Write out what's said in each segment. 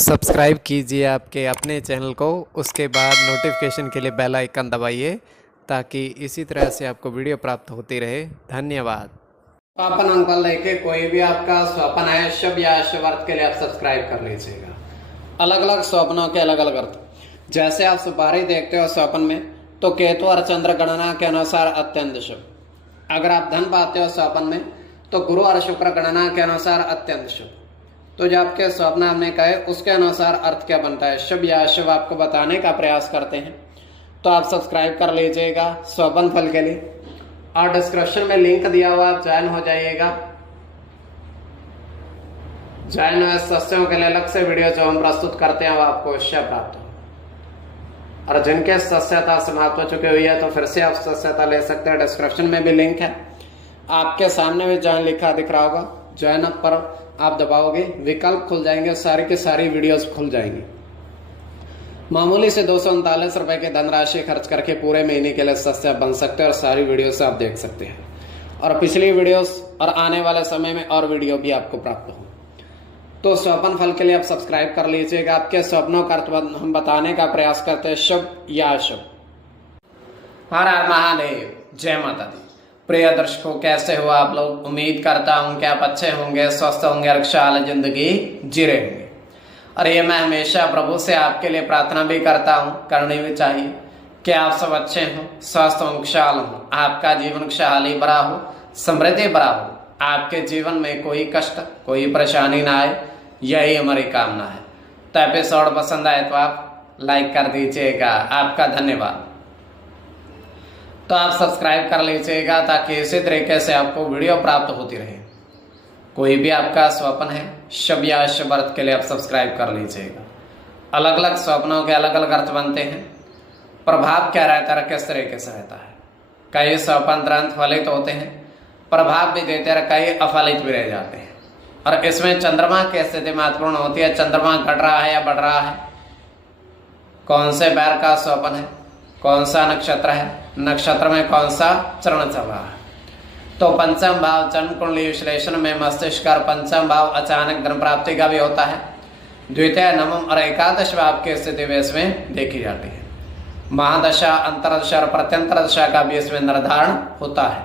Subscribe कीजिए आपके अपने चैनल को, उसके बाद नोटिफिकेशन के लिए बेल आइकन दबाइए ताकि इसी तरह से आपको वीडियो प्राप्त होती रहे। धन्यवाद। स्वपन अंक लेके कोई भी आपका स्वप्न है शुभ या अशुभ अर्थ के लिए आप सब्सक्राइब कर लीजिएगा। अलग अलग स्वप्नों के अलग अलग अर्थ। जैसे आप सुपारी देखते हो स्वप्न में तो केतु और चंद्र गणना के अनुसार अत्यंत शुभ। अगर आप धन पाते हो स्वप्न में तो गुरु और शुक्र गणना के अनुसार अत्यंत शुभ। तो जो आपके स्वप्न हमने कहे उसके अनुसार अर्थ क्या बनता है, शुभ या अशुभ, आपको बताने का प्रयास करते हैं। तो आप सब्सक्राइब कर लीजिएगा स्वप्न फल के लिए, और डिस्क्रिप्शन में लिंक दिया हुआ, आप ज्वाइन हो जाइएगा। ज्वाइन हुए सदस्यों के लिए अलग से वीडियो जो हम प्रस्तुत करते हैं वो आपको अवश्य प्राप्त हो। और जिनके सदस्यता समाप्त हो चुकी हुई है तो फिर से आप सदस्यता ले सकते हैं। डिस्क्रिप्शन में भी लिंक है, आपके सामने भी ज्वाइन लिखा दिख रहा होगा। ज्वाइन अप पर आप दबाओगे, विकल्प खुल जाएंगे, सारी की सारी वीडियोस खुल जाएंगी। मामूली से 239 रुपए की धनराशि खर्च करके पूरे महीने के लिए सदस्य बन सकते हैं और सारी वीडियोस आप देख सकते हैं। और पिछली वीडियोस और आने वाले समय में और वीडियो भी आपको प्राप्त हो। तो स्वप्न फल के लिए आप सब्सक्राइब कर लीजिएगा। आपके स्वप्नों का अर्थ हम बताने का प्रयास करते हैं, शुभ या अशुभ। हर हर महादेव, जय माता दी। प्रिय दर्शकों, कैसे हो आप लोग? उम्मीद करता हूं कि आप अच्छे होंगे, स्वस्थ होंगे और खुशहाल जिंदगी जी रहे होंगे। और ये मैं हमेशा प्रभु से आपके लिए प्रार्थना भी करता हूं, करनी भी चाहिए कि आप सब अच्छे हों, स्वस्थ हों, खुशहाल हों, आपका जीवन खुशहाली भरा हो, समृद्धि भरा हो, आपके जीवन में कोई कष्ट कोई परेशानी ना आए, यही हमारी कामना है। तो एपिसोड पसंद आए तो आप लाइक कर दीजिएगा, आपका धन्यवाद। तो आप सब्सक्राइब कर लीजिएगा ताकि इसी तरीके से आपको वीडियो प्राप्त होती रहे। कोई भी आपका स्वप्न है शुभ या अशुभ अर्थ के लिए आप सब्सक्राइब कर लीजिएगा। अलग अलग स्वप्नों के अलग अलग अर्थ बनते हैं। प्रभाव क्या रहता है, किस तरीके से रहता है? कई स्वप्न तुरंत फलित होते हैं, प्रभाव भी देते हैं, कई अफलित भी रह जाते हैं। और इसमें चंद्रमा की स्थिति महत्वपूर्ण होती है। चंद्रमा घट रहा है या बढ़ रहा है, कौन से पैर का स्वप्न है, कौन सा नक्षत्र है, नक्षत्र में कौन सा चरण चल रहा है। तो पंचम भाव जन्म कुंडली विश्लेषण में मस्तिष्क और पंचम भाव अचानक धन प्राप्ति का भी होता है। द्वितीय, नवम और एकादश भाव की स्थिति भी इसमें देखी जाती है। महादशा, अंतरदशा और प्रत्यंतर दशा का भी इसमें निर्धारण होता है।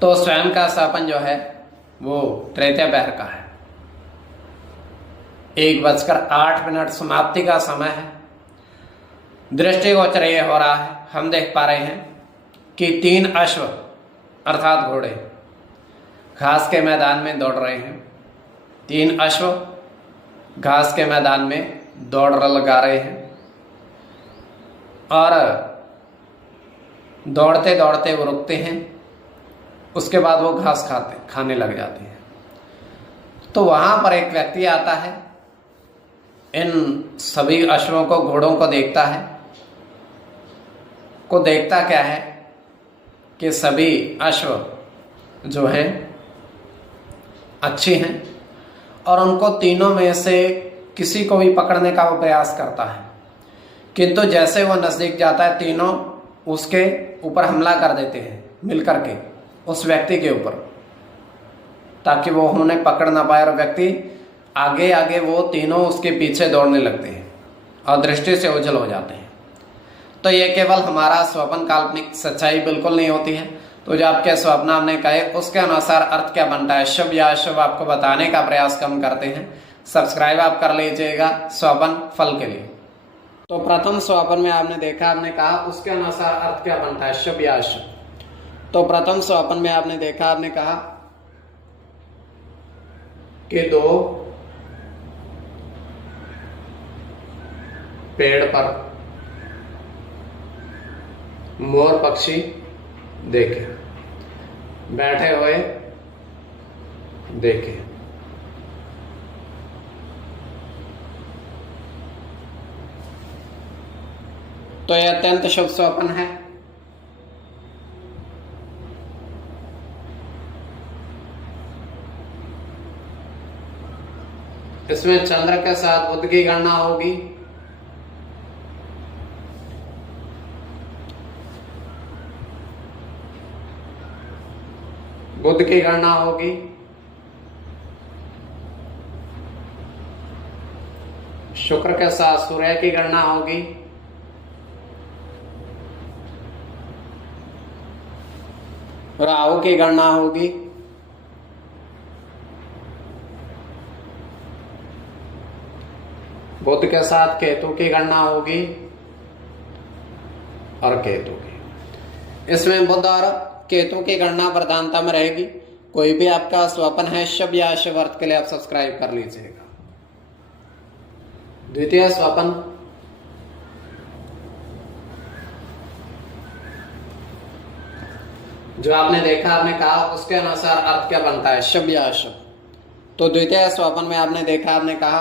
तो स्वयं का स्वप्न जो है वो तृतीय पहर का है। 1:08 समाप्ति का समय है। दृष्टिगोचर ये हो रहा है, हम देख पा रहे हैं कि 3 अश्व अर्थात घोड़े घास के मैदान में दौड़ रहे हैं। 3 अश्व घास के मैदान में दौड़ लगा रहे हैं और दौड़ते दौड़ते वो रुकते हैं, उसके बाद वो घास खाने लग जाते हैं। तो वहां पर एक व्यक्ति आता है, इन सभी अश्वों को, घोड़ों को देखता है। देखता क्या है कि सभी अश्व जो हैं अच्छे हैं और उनको तीनों में से किसी को भी पकड़ने का वो प्रयास करता है, किंतु जैसे वो नजदीक जाता है तीनों उसके ऊपर हमला कर देते हैं मिलकर के उस व्यक्ति के ऊपर, ताकि वो उन्हें पकड़ ना पाए। और व्यक्ति आगे आगे वो तीनों उसके पीछे दौड़ने लगते हैं और दृष्टि से ओझल हो जाते हैं। तो ये केवल हमारा स्वप्न, काल्पनिक सच्चाई बिल्कुल नहीं होती है। तो जो आपके स्वप्न हमने कहे उसके अनुसार अर्थ क्या बनता है, शुभ या अशुभ, आपको बताने का प्रयास हम करते हैं। सब्सक्राइब आप कर लीजिएगा स्वप्न फल के लिए। तो प्रथम स्वप्न में आपने देखा, आपने कहा उसके अनुसार अर्थ क्या बनता है, शुभ या अशुभ। तो प्रथम स्वप्न में आपने देखा, आपने कहा कि 2 पेड़ पर मोर पक्षी देखे, बैठे हुए देखे। तो यह अत्यंत शुभ स्वप्न है। इसमें चंद्र के साथ बुध की गणना होगी। बुध की गणना होगी शुक्र के साथ सूर्य की गणना होगी। राहु की गणना होगी। बुध के साथ केतु की गणना होगी और केतु की। इसमें बुध और केतु की गणना प्रधानता में रहेगी। कोई भी आपका स्वप्न है शुभ या अशुभ अर्थ के लिए आप सब्सक्राइब कर लीजिएगा। द्वितीय स्वप्न, जो आपने देखा आपने कहा उसके अनुसार अर्थ क्या बनता है, शुभ या अशुभ। तो द्वितीय स्वप्न में आपने देखा आपने कहा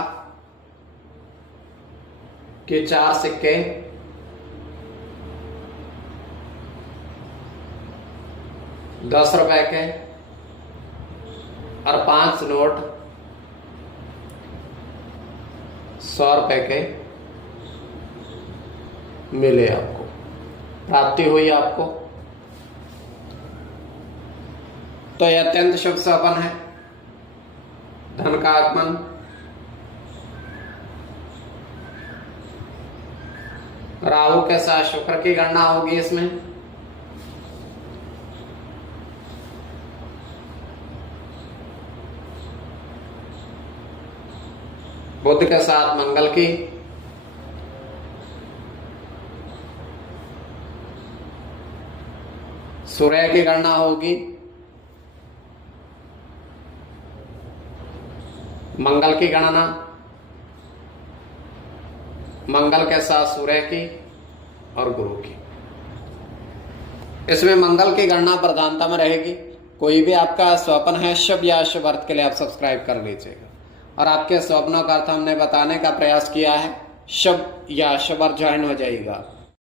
कि 4 सिक्के, 10 रुपए के और 5 नोट 100 रुपए के मिले, आपको प्राप्ति हुई आपको। तो यह अत्यंत शुभ स्वप्न है, धन का आगमन। राहु के साथ शुक्र की गणना होगी इसमें। बुध के साथ मंगल की। सूर्य की गणना होगी। मंगल की गणना, मंगल के साथ सूर्य की और गुरु की। इसमें मंगल की गणना प्रधानता में रहेगी। कोई भी आपका स्वप्न है शुभ या अशुभ अर्थ के लिए आप सब्सक्राइब कर लीजिएगा। और आपके स्वप्नों का अर्थ हमने बताने का प्रयास किया है, शुभ या अशुभ अर्थ ज्वाइन हो जाएगा।